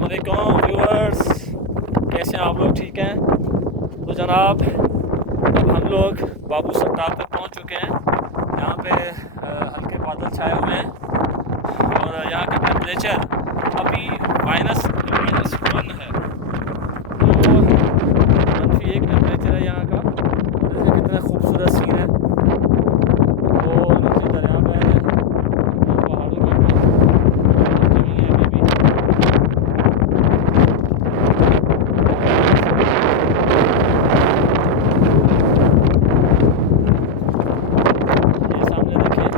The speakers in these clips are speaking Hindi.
अस्सलाम वालेकुम व्यूअर्स, कैसे हैं आप लोग? ठीक हैं? तो जनाब अब हम लोग बाबूसर टॉप तक पहुंच चुके हैं। यहाँ पे हल्के बादल छाए हुए हैं और यहाँ का टेम्परेचर अभी -1 है। तो -1 टेम्परेचर है यहाँ का। देखिए कितना खूबसूरत सीन है। तो नीचे दरिया बह रहे हैं, पहाड़ों के ऊपर कमी है अभी भी। ये सामने देखिए,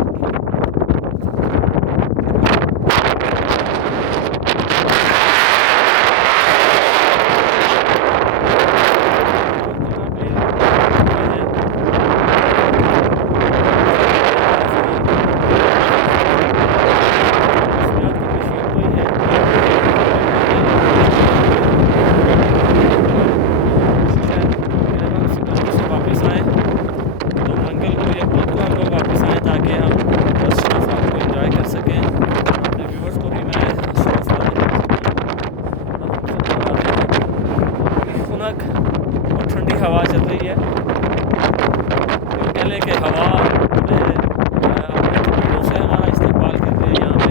वापस आए तो मंगल को या बुध को हम लोग वापस आए ताकि हम स्नोफॉल को एंजॉय कर सकें। अपने व्यूवर्स को भी मैं स्नोफॉल खुनक और ठंडी हवा चल रही है। कह लें कि हवा अपने तकदीरों से हमारा इस्तकबाल कर रही है। यहाँ पे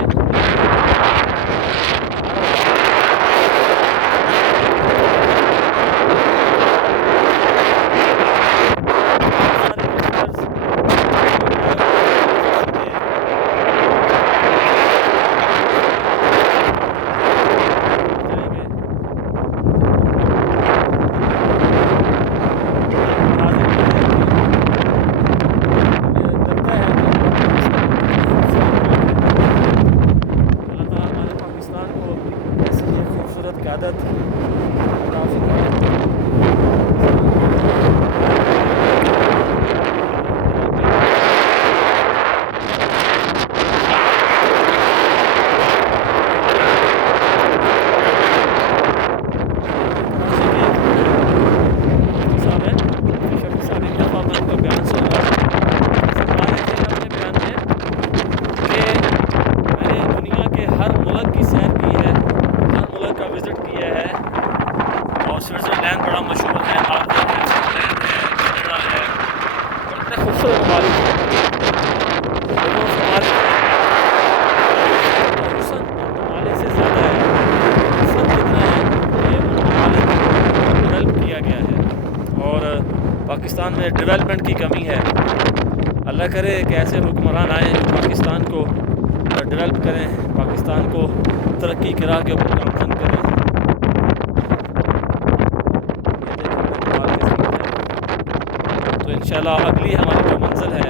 आदत काफ़ी बयान सुन रहा सरकार ने अपने बयान में कि मैंने दुनिया के हर मुल्क की सैर की है, हर मुल्क का विज़िट किया है। और स्विट्ज़रलैंड बड़ा मशहूर है, नॉर्वे है, फिनलैंड है, कनाडा है। और इतने खूबसूरत ममालिक हैं। लोगों से हमारे हुस्न ममालिक से ज़्यादा है, सब कितना है कि ममालिक डेवलप किया गया है और पाकिस्तान में डेवलपमेंट की कमी है। अल्लाह करे कि ऐसे हुक्मरान आए जो पाकिस्तान को डेवलप करें, पाकिस्तान को तरक्की की राह के ऊपर गामजन करें। ये देखें तो इंशाल्लाह अगली हमारी जो मंजिल है